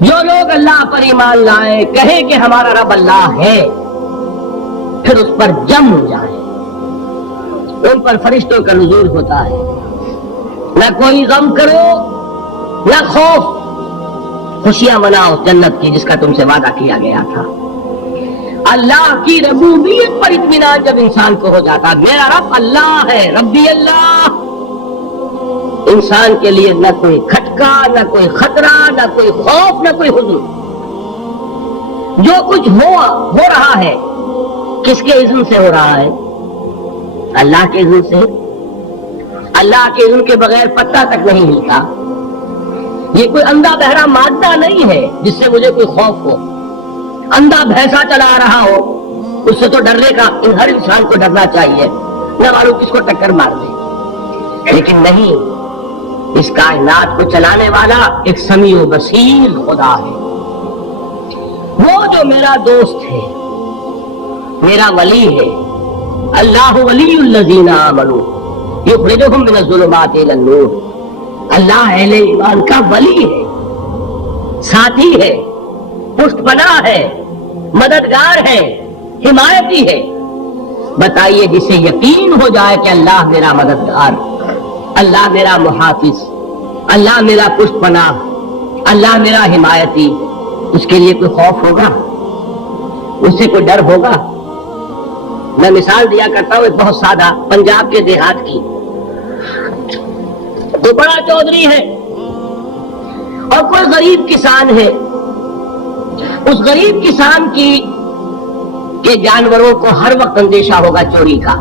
جو لوگ اللہ پر ایمان لائے کہے کہ ہمارا رب اللہ ہے، پھر اس پر جم ہو جائے، ان پر فرشتوں کا نزول ہوتا ہے، نہ کوئی غم کرو نہ خوف، خوشیاں مناؤ جنت کی جس کا تم سے وعدہ کیا گیا تھا۔ اللہ کی ربوبیت پر اطمینان جب انسان کو ہو جاتا، میرا رب اللہ ہے، ربی اللہ، انسان کے لیے نہ کوئی کھٹکا، نہ کوئی خطرہ، نہ کوئی خوف، نہ کوئی حزن۔ جو کچھ ہو رہا ہے کس کے اذن سے ہو رہا ہے؟ اللہ کے اذن سے۔ اللہ کے اذن کے بغیر پتہ تک نہیں ہلتا۔ یہ کوئی اندھا بہرا مادہ نہیں ہے جس سے مجھے کوئی خوف ہو۔ اندھا بھینسا چلا رہا ہو اس سے تو ڈرنے کا ہر انسان کو ڈرنا چاہیے، نہ معلوم کس کو ٹکر مار دے، لیکن نہیں، اس کائنات کو چلانے والا ایک سمیع و بصیر خدا ہے، وہ جو میرا دوست ہے، میرا ولی ہے۔ اللہ ولی الذین آمنوا یخرجہم من الظلمات الی النور۔ اللہ اہل ایمان کا ولی ہے، ساتھی ہے، پشت پناہ ہے، مددگار ہے، حمایتی ہے۔ بتائیے جسے یقین ہو جائے کہ اللہ میرا مددگار، اللہ میرا محافظ، اللہ میرا پشت پناہ، اللہ میرا حمایتی، اس کے لیے کوئی خوف ہوگا؟ اس سے کوئی ڈر ہوگا؟ میں مثال دیا کرتا ہوں ایک بہت سادہ پنجاب کے دیہات کی۔ کوئی بڑا چودھری ہے اور کوئی غریب کسان ہے۔ اس غریب کسان کے جانوروں کو ہر وقت اندیشہ ہوگا چوری کا،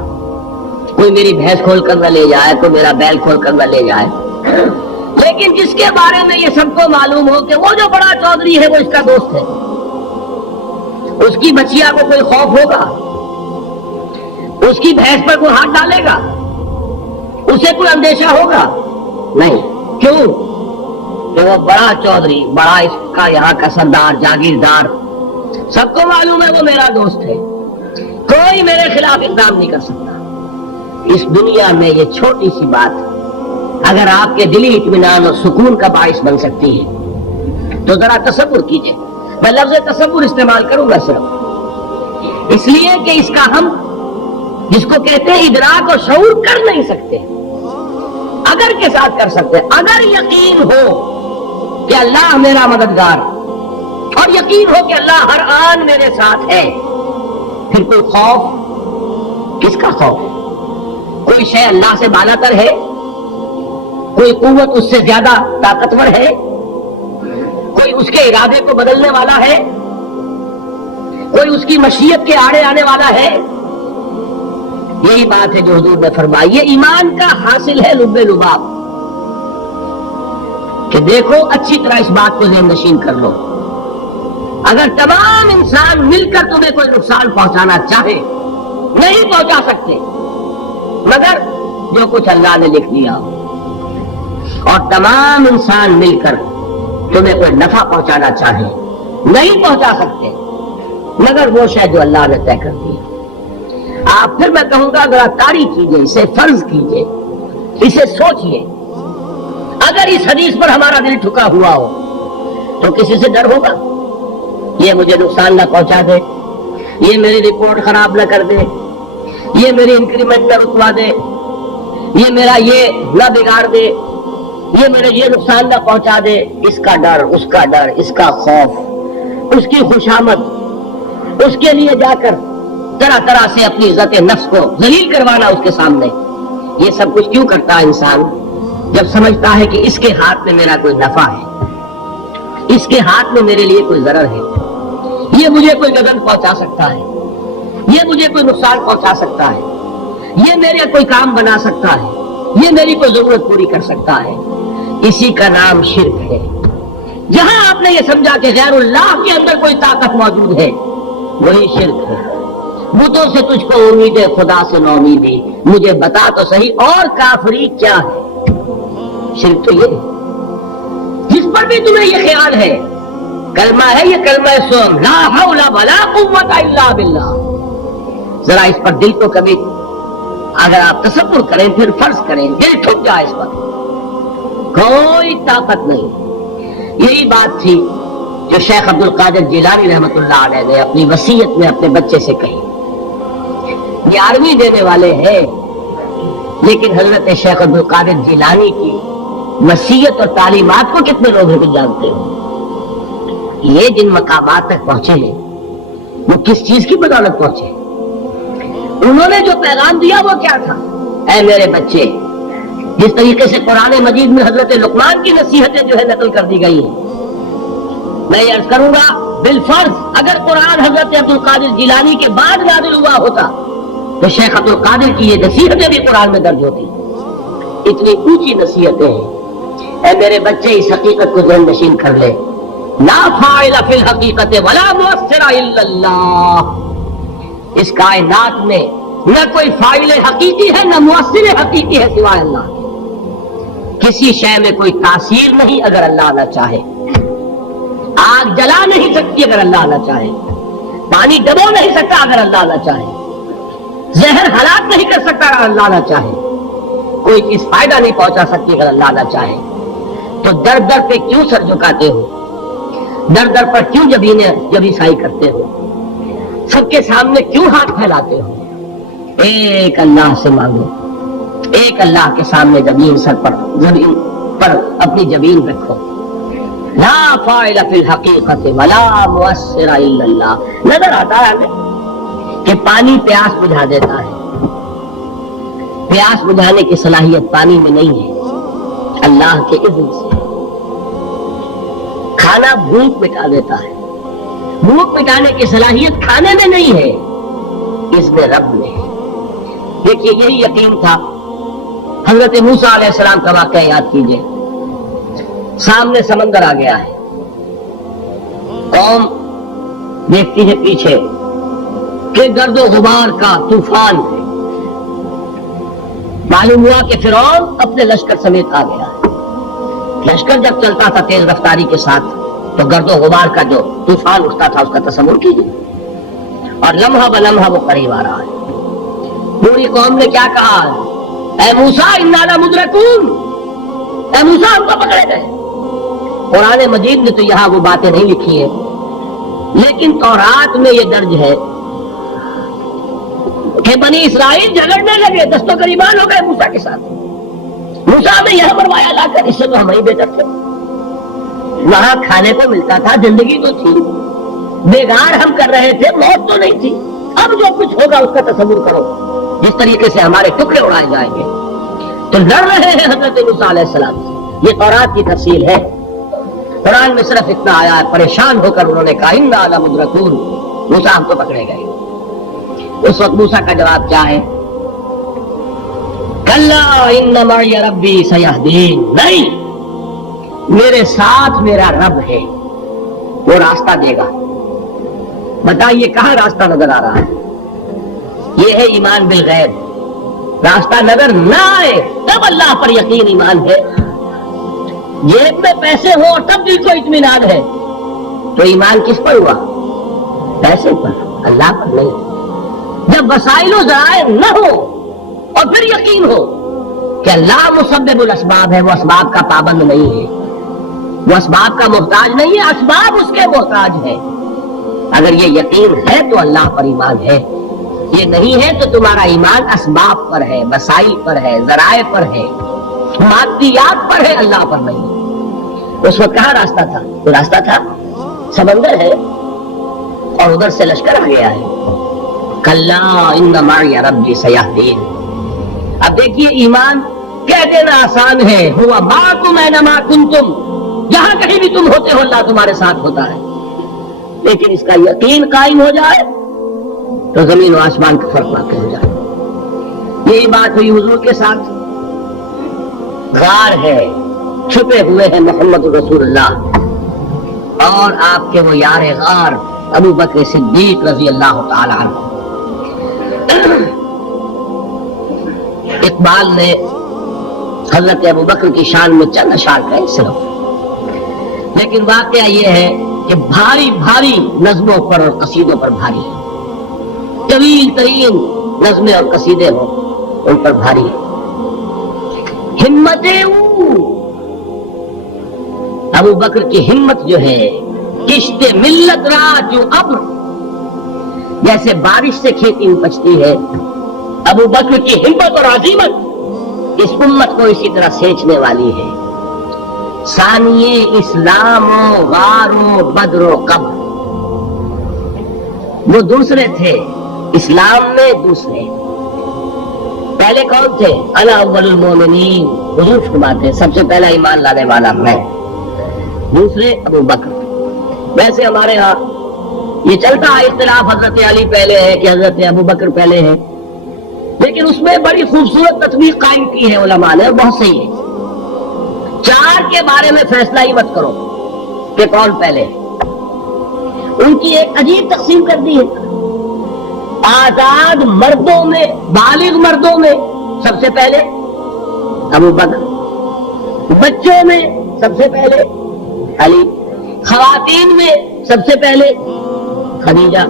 کوئی میری بھینس کھول کر نہ لے جائے، کوئی میرا بیل کھول کر نہ لے جائے۔ لیکن جس کے بارے میں یہ سب کو معلوم ہو کہ وہ جو بڑا چودھری ہے وہ اس کا دوست ہے، اس کی بچیا کو کوئی خوف ہوگا؟ اس کی بھینس پر کوئی ہاتھ ڈالے گا؟ اسے کوئی اندیشہ ہوگا؟ نہیں۔ کیوں؟ کہ وہ بڑا چودھری، بڑا اس کا یہاں کا سردار، جاگیردار، سب کو معلوم ہے وہ میرا دوست ہے، کوئی میرے خلاف اقدام نہیں کر سکتا۔ اس دنیا میں یہ چھوٹی سی بات اگر آپ کے دلی اطمینان اور سکون کا باعث بن سکتی ہے تو ذرا تصور کیجئے۔ میں لفظ تصور استعمال کروں گا صرف اس لیے کہ اس کا ہم جس کو کہتے ہیں ادراک اور شعور کر نہیں سکتے، اگر کے ساتھ کر سکتے۔ اگر یقین ہو کہ اللہ میرا مددگار اور یقین ہو کہ اللہ ہر آن میرے ساتھ ہے، پھر کوئی خوف؟ کس کا خوف؟ کوئی شے اللہ سے بالا تر ہے؟ کوئی قوت اس سے زیادہ طاقتور ہے؟ کوئی اس کے ارادے کو بدلنے والا ہے؟ کوئی اس کی مشیت کے آڑے آنے والا ہے؟ یہی بات ہے جو حضور نے فرمائی، یہ ایمان کا حاصل ہے لب لباب، کہ دیکھو اچھی طرح اس بات کو ذہن نشین کر لو، اگر تمام انسان مل کر تمہیں کوئی نقصان پہنچانا چاہے نہیں پہنچا سکتے، مگر جو کچھ اللہ نے لکھ دیا، اور تمام انسان مل کر تمہیں کوئی نفع پہنچانا چاہے نہیں پہنچا سکتے، مگر وہ شے جو اللہ نے طے کر دی۔ آپ پھر میں کہوں گا ذرا طاری کیجئے، اسے فرض کیجئے، اسے سوچئے، اگر اس حدیث پر ہمارا دل ٹھکا ہوا ہو تو کسی سے ڈر ہوگا؟ یہ مجھے نقصان نہ پہنچا دے، یہ میری رپورٹ خراب نہ کر دے، یہ میری انکریمنٹ نہ رکوا دے، یہ میرا یہ نہ بگاڑ دے، یہ میرے یہ نقصان نہ پہنچا دے۔ اس کا ڈر، اس کا ڈر، اس کا خوف، اس کی خوشامد، اس کے لیے جا کر طرح طرح سے اپنی عزت نفس کو ذلیل کروانا اس کے سامنے، یہ سب کچھ کیوں کرتا ہے انسان؟ جب سمجھتا ہے کہ اس کے ہاتھ میں میرا کوئی نفع ہے، اس کے ہاتھ میں میرے لیے کوئی ضرر ہے، یہ مجھے کوئی گزن پہنچا سکتا ہے، یہ مجھے کوئی نقصان پہنچا سکتا ہے، یہ میرے کوئی کام بنا سکتا ہے، یہ میری کوئی ضرورت پوری کر سکتا ہے، اسی کا نام شرک ہے۔ جہاں آپ نے یہ سمجھا کہ غیر اللہ کے اندر کوئی طاقت موجود ہے، وہی شرک ہے۔ بتوں سے تجھ کو امید ہے، خدا سے نو امیدی، مجھے بتا تو صحیح اور کافری کیا ہے؟ شرک تو یہ جس پر بھی تمہیں یہ خیال ہے، کلمہ ہے یہ کلمہ سوم، لا حول ولا قوت الا باللہ، ذرا اس پر دل کو کبھی اگر آپ تصور کریں، پھر فرض کریں، دل ٹھک جائے اس پر، کوئی طاقت نہیں۔ یہی بات تھی جو شیخ عبد القادر جیلانی رحمۃ اللہ علیہ نے اپنی وصیت میں اپنے بچے سے کہی. 11ویں دینے والے ہیں لیکن حضرت شیخ عبد القادر جیلانی کی وصیت اور تعلیمات کو کتنے لوگ ہیں جانتے ہو؟ یہ جن مقامات تک پہنچے ہیں وہ کس چیز کی بدولت پہنچے؟ انہوں نے جو پیغام دیا وہ کیا تھا؟ اے میرے بچے، جس طریقے سے قرآن مجید میں حضرت لقمان کی نصیحتیں جو ہے نقل کر دی گئی ہیں، میں یہ عرض کروں گا بالفرض اگر قرآن حضرت عبد القادر جیلانی کے بعد نازل ہوا ہوتا تو شیخ عبد القادر کی یہ نصیحتیں بھی قرآن میں درج ہوتی. اتنی اونچی نصیحتیں ہیں. اے میرے بچے، اس حقیقت کو ذہن نشین کر لے، لا فاعل فی الحقیقت ولا مؤثر الا اللہ. اس کائنات میں نہ کوئی فاعل حقیقی ہے نہ مؤثر حقیقی ہے سوائے اللہ. کسی شے میں کوئی تاثیر نہیں اگر اللہ نہ چاہے. آگ جلا نہیں سکتی اگر اللہ نہ چاہے. پانی ڈبو نہیں سکتا اگر اللہ نہ چاہے. زہر ہلاک نہیں کر سکتا اگر اللہ نہ چاہے. کوئی چیز فائدہ نہیں پہنچا سکتی اگر اللہ نہ چاہے. تو در در پہ کیوں سر جھکاتے ہو؟ در در پر کیوں جبیں سائی کرتے ہو؟ سب کے سامنے کیوں ہاتھ پھیلاتے ہو؟ ایک اللہ سے مانگو. ایک اللہ کے سامنے زمین پر اپنی جبین رکھو. لا فاعل فی الحقیقت ولا مؤثر الا اللہ. نظر آتا ہے ہمیں کہ پانی پیاس بجھا دیتا ہے. پیاس بجھانے کی صلاحیت پانی میں نہیں ہے، اللہ کے اذن سے. کھانا بھوک مٹا دیتا ہے. بھوک مٹانے کی صلاحیت کھانے میں نہیں ہے، اس میں رب نے. دیکھیے یہی یقین تھا. حضرت موسیٰ علیہ السلام کا واقعہ یاد کیجئے. سامنے سمندر آ گیا ہے. قوم دیکھتی ہے پیچھے کہ گرد و غبار کا طوفان ہے. معلوم ہوا کہ فرعون اپنے لشکر سمیت آ گیا ہے. لشکر جب چلتا تھا تیز رفتاری کے ساتھ تو گرد و غبار کا جو طوفان اٹھتا تھا اس کا تصور کیجیے. اور لمحہ بلمحہ وہ قریب آ رہا ہے. پوری قوم نے کیا کہا؟ اے موسیٰ انا لمدرکون. اے موسیٰ ہم کو پکڑے گئے. قرآن مجید نے تو یہاں وہ باتیں نہیں لکھی ہیں لیکن تورات میں یہ درج ہے کہ بنی اسرائیل جھگڑنے لگے، دست و گریبان ہو گئے موسیٰ کے ساتھ. موسیٰ نے یہ فرمایا لا کر اس سے تو ہم ہی بہتر تھے. وہاں کھانے کو ملتا تھا، زندگی تو تھی، بیگار ہم کر رہے تھے، موت تو نہیں تھی. اب جو کچھ ہوگا اس کا تصور کرو، جس طریقے سے ہمارے ٹکڑے اڑائے جائیں گے. تو لڑ رہے ہیں حضرت موسیٰ علیہ السلام سے. یہ تورات کی تفصیل ہے. قرآن میں صرف اتنا آیا ہے، پریشان ہو کر انہوں نے کہا انا لمدرکون. موسیٰ ہم تو پکڑے گئے. اس وقت موسیٰ کا جواب کیا ہے؟ کلا ان معی ربی سیہدین. نہیں، میرے ساتھ میرا رب ہے، وہ راستہ دے گا. بتائیے کہاں راستہ نظر آ رہا ہے؟ یہ ہے ایمان بالغیب. راستہ نظر نہ آئے تب اللہ پر یقین ایمان ہے. جیب میں پیسے ہو اور تب دل کو اطمینان ہے تو ایمان کس پر ہوا؟ پیسے پر، اللہ پر نہیں. جب وسائل و ذرائع نہ ہو اور پھر یقین ہو کہ اللہ مسبب الاسباب ہے، وہ اسباب کا پابند نہیں ہے، وہ اسباب کا محتاج نہیں ہے، اسباب اس کے محتاج ہے. اگر یہ یقین ہے تو اللہ پر ایمان ہے. یہ نہیں ہے تو تمہارا ایمان اسباب پر ہے، وسائل پر ہے، ذرائع پر ہے، مادیات پر ہے، اللہ پر نہیں. اس وقت کہاں راستہ تھا؟ تو راستہ تھا سمندر ہے اور ادھر سے لشکر آ گیا ہے. کلا ان معی ربی سیہدین. اب دیکھیے ایمان کہہ دینا آسان ہے، ہوا معکم اینما کنتم، جہاں کہیں بھی تم ہوتے ہو اللہ تمہارے ساتھ ہوتا ہے. لیکن اس کا یقین قائم ہو جائے تو زمین و آسمان کا فرق واقع ہو جائے. یہی بات ہوئی حضور کے ساتھ. غار ہے، چھپے ہوئے ہیں محمد رسول اللہ اور آپ کے وہ یار غار ابو بکر صدیق رضی اللہ تعالی عنہ. اقبال نے حضرت ابو بکر کی شان میں چند اشعار کہے صرف، لیکن واقعہ یہ ہے کہ بھاری بھاری نظموں پر اور قصیدوں پر بھاری ہے. طویل ترین نظمیں اور قصیدے ہوں ان پر بھاری ہے. ہمت ابو بکر کی ہمت جو ہے کشت ملت را جو ابر، جیسے بارش سے کھیتی اپجتی ہے، ابو بکر کی ہمت اور عزیمت اس امت کو اسی طرح سینچنے والی ہے۔ ثانیے اسلام و غار و بدر و قبر، وہ دوسرے تھے اسلام میں، دوسرے پہلے کون تھے؟ انا اول المومنین، حضور فرماتے سب سے پہلا ایمان لانے والا میں، دوسرے ابو بکر۔ ویسے ہمارے ہاں یہ چلتا ہے اختلاف، حضرت علی پہلے ہے کہ حضرت ابو بکر پہلے ہے، لیکن اس میں بڑی خوبصورت تطبیق قائم کی ہے علماء نے، بہت صحیح ہے۔ چار کے بارے میں فیصلہ ہی مت کرو کہ کون پہلے، ان کی ایک عجیب تقسیم کر دی ہے۔ آزاد مردوں میں، بالغ مردوں میں سب سے پہلے ابو بکر، بچوں میں سب سے پہلے علی، خواتین میں سب سے پہلے خدیجہ،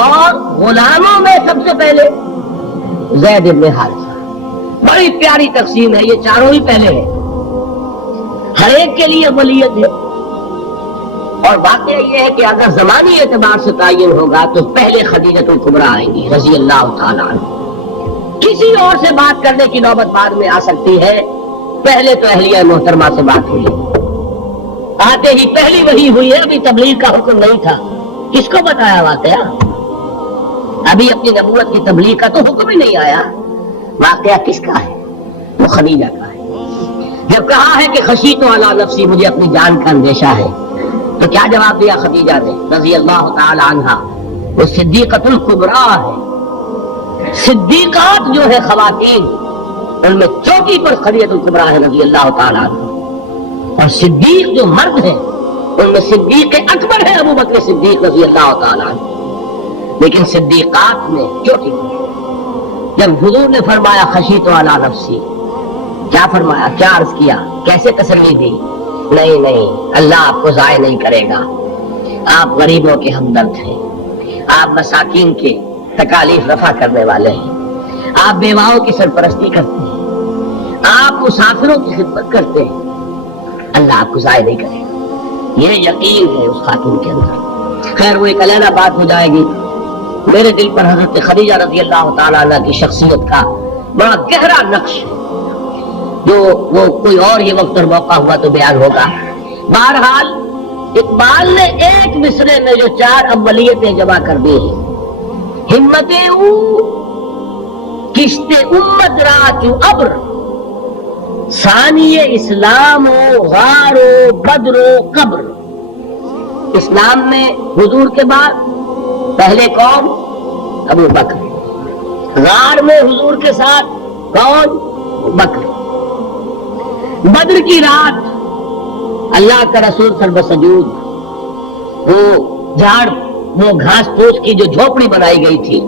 اور غلاموں میں سب سے پہلے زید بن حارثہ۔ بڑی پیاری تقسیم ہے، یہ چاروں ہی پہلے ہیں، ہر ایک کے لیے ولیت ہے۔ اور واقعہ یہ ہے کہ اگر زمانی اعتبار سے تعین ہوگا تو پہلے خدیجہ الکبریٰ آئیں گی رضی اللہ تعالیٰ عنہ، کسی اور سے بات کرنے کی نوبت بعد میں آ سکتی ہے، پہلے تو اہلیہ محترمہ سے بات ہوئی، آتے ہی پہلی وحی ہوئی ہے، ابھی تبلیغ کا حکم نہیں تھا، کس کو بتایا واقعہ؟ ابھی اپنی نبوت کی تبلیغ کا تو حکم ہی نہیں آیا، واقعہ کس کا ہے؟ وہ خدیجہ کا ہے۔ جب کہا ہے کہ خشیت علی نفسی، مجھے اپنی جان کا اندیشہ ہے، تو کیا جواب دیا خدیجہ نے رضی اللہ تعالی عنہا؟ وہ صدیقۃ الکبریٰ ہے، صدیقات جو ہے خواتین، ان میں چوٹی پر خدیجہ الکبریٰ ہے رضی اللہ تعالی عنہ، اور صدیق جو مرد ہیں ان میں صدیق اکبر ہے ابو بکر صدیق رضی اللہ تعالی عنہ، لیکن صدیقات میں چوٹی پر۔ جب حضور نے فرمایا خشیت علی نفسی، کیا فرمایا، کیا عرض کیا، کیسے تسلی دی؟ نہیں نہیں، اللہ آپ کو ضائع نہیں کرے گا، آپ غریبوں کے ہمدرد ہیں، آپ مساکین کے تکالیف رفع کرنے والے ہیں، آپ بیواؤں کی سرپرستی کرتے ہیں، آپ مسافروں کی خدمت کرتے ہیں، اللہ آپ کو ضائع نہیں کرے گا۔ یہ یقین ہے اس خاتون کے اندر۔ خیر وہ ایک علیحدہ بات ہو جائے گی، میرے دل پر حضرت خدیجہ رضی اللہ تعالیٰ عنہ کی شخصیت کا بڑا گہرا نقش ہے، جو وہ کوئی اور یہ وقت اور موقع ہوا تو بیان ہوگا۔ بہرحال اقبال نے ایک مصرے میں جو چار اولیتیں جمع کر دی ہیں، ہمتیں او کشت امت را جو ابر، ثانی اسلام و غار و بدر و قبر۔ اسلام میں حضور کے بعد پہلے کون؟ ابو بکر۔ غار میں حضور کے ساتھ کون؟ بکر۔ بدر کی رات اللہ کا رسول سر بسجود، وہ جھاڑ، وہ گھاس پوچھ کی جو جھوپڑی بنائی گئی تھی،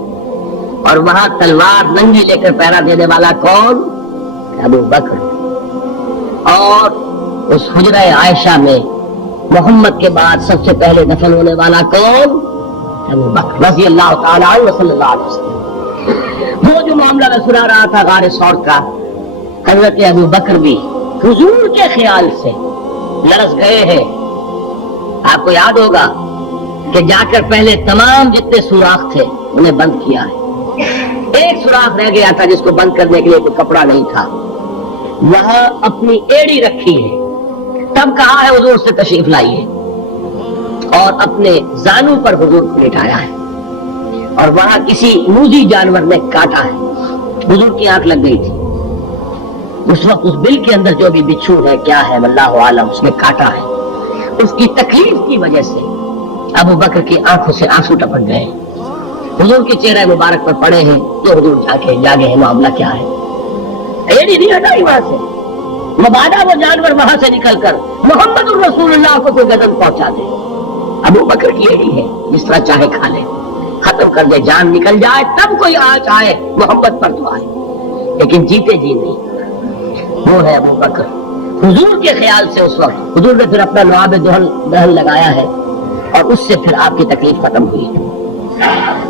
اور وہاں تلوار ننگی لے کر پہرا دینے والا کون؟ ابو بکر۔ اور اس حجرہ عائشہ میں محمد کے بعد سب سے پہلے دفن ہونے والا کون؟ ابو بکر رضی اللہ تعالیٰ عنہ صلی اللہ علیہ وسلم۔ وہ جو معاملہ میں سنا رہا تھا غار ثور کا، حضرت ابو بکر بھی حضور کے خیال سے لرز گئے ہیں۔ آپ کو یاد ہوگا کہ جا کر پہلے تمام جتنے سوراخ تھے انہیں بند کیا ہے، ایک سوراخ رہ گیا تھا جس کو بند کرنے کے لیے کوئی کپڑا نہیں تھا، وہاں اپنی ایڑی رکھی ہے، تب کہا ہے حضور سے تشریف لائیے، اور اپنے زانو پر حضور کو لٹایا ہے، اور وہاں کسی موذی جانور نے کاٹا ہے، حضور کی آنکھ لگ گئی تھی، اس وقت اس بل کے اندر جو بھی بچھو ہے کیا ہے واللہ عالم، اس نے کاٹا ہے، اس کی تکلیف کی وجہ سے ابو بکر کی آنکھوں سے آنسو ٹپک گئے، حضور کے چہرے مبارک پر پڑے ہیں، تو حضور جاگے ہیں، معاملہ کیا ہے؟ ایڑی نہیں ہٹائی وہاں سے، مبادا وہ جانور وہاں سے نکل کر محمد الرسول اللہ کو کوئی گدن پہنچا دے، ابو بکر کی ایڑی ہے، جس طرح چاہے کھا لے، ختم کر دے، جان نکل جائے تب کوئی آج آئے محمد پر تو آئے، لیکن جیتے جی نہیں، وہ ہے ابو بکر۔ حضور کے خیال سے اس وقت حضور نے پھر اپنا لعاب دہن لگایا ہے، اور اس سے پھر آپ کی تکلیف ختم ہوئی۔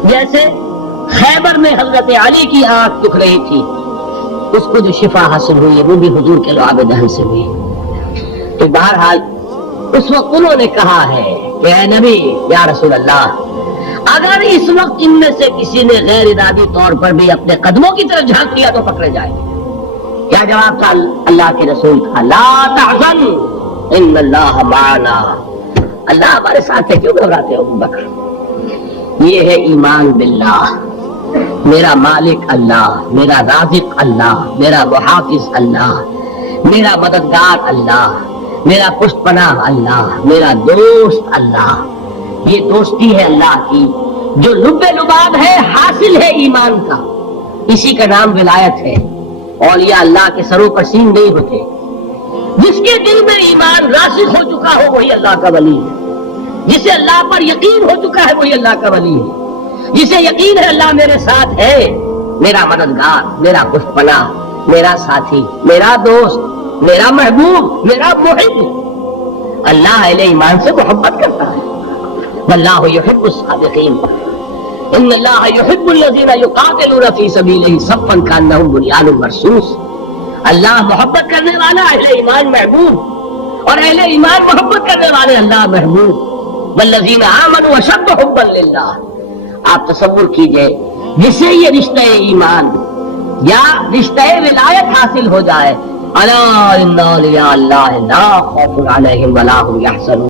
جیسے خیبر میں حضرت علی کی آنکھ دکھ رہی تھی، اس کو جو شفا حاصل ہوئی وہ بھی حضور کے لعاب دہن سے ہوئی۔ تو بہرحال اس وقت انہوں نے کہا ہے کہ اے نبی یا رسول اللہ، اگر اس وقت ان میں سے کسی نے غیر ارادی طور پر بھی اپنے قدموں کی طرف جھانک کیا تو پکڑے جائیں گے۔ کیا جواب تھا اللہ کے رسول کا؟ لا تحزن ان اللہ معنا، اللہ ہمارے ساتھ ہے، کیوں گھبراتے ہو ابو بکر؟ یہ ہے ایمان باللہ، میرا مالک اللہ، میرا رازق اللہ، میرا محافظ اللہ، میرا مددگار اللہ، میرا پشت پناہ اللہ، میرا دوست اللہ۔ یہ دوستی ہے اللہ کی جو لب لباب ہے، حاصل ہے ایمان کا، اسی کا نام ولایت ہے۔ اولیاء اللہ کے سروں پر سین نہیں ہوتے، جس کے دل میں ایمان راسخ ہو چکا ہو وہی اللہ کا ولی ہے، جسے اللہ پر یقین ہو چکا ہے وہی اللہ کا ولی ہے، جسے یقین ہے اللہ میرے ساتھ ہے، میرا مددگار، میرا پشت پناہ، میرا ساتھی، میرا دوست، میرا محبوب، میرا محب۔ اللہ اہل ایمان سے محبت کرتا ہے۔ واللہ یحب الصادقین، ان اللہ یحب الذین یقاتلون فی سبیلہ صفا کانہم بنیان مرصوص۔ اللہ محبت کرنے والا، اہل ایمان محبوب، اور اہل ایمان محبت کرنے والے اللہ محبوب۔ والذین آمنوا اشد حبا للہ۔ آپ تصور کیجئے جسے یہ رشتہ ایمان یا رشتہ ولایت حاصل ہو جائے، الا ان اولیاء اللہ لا خوف علیہم ولا هم یحزنون۔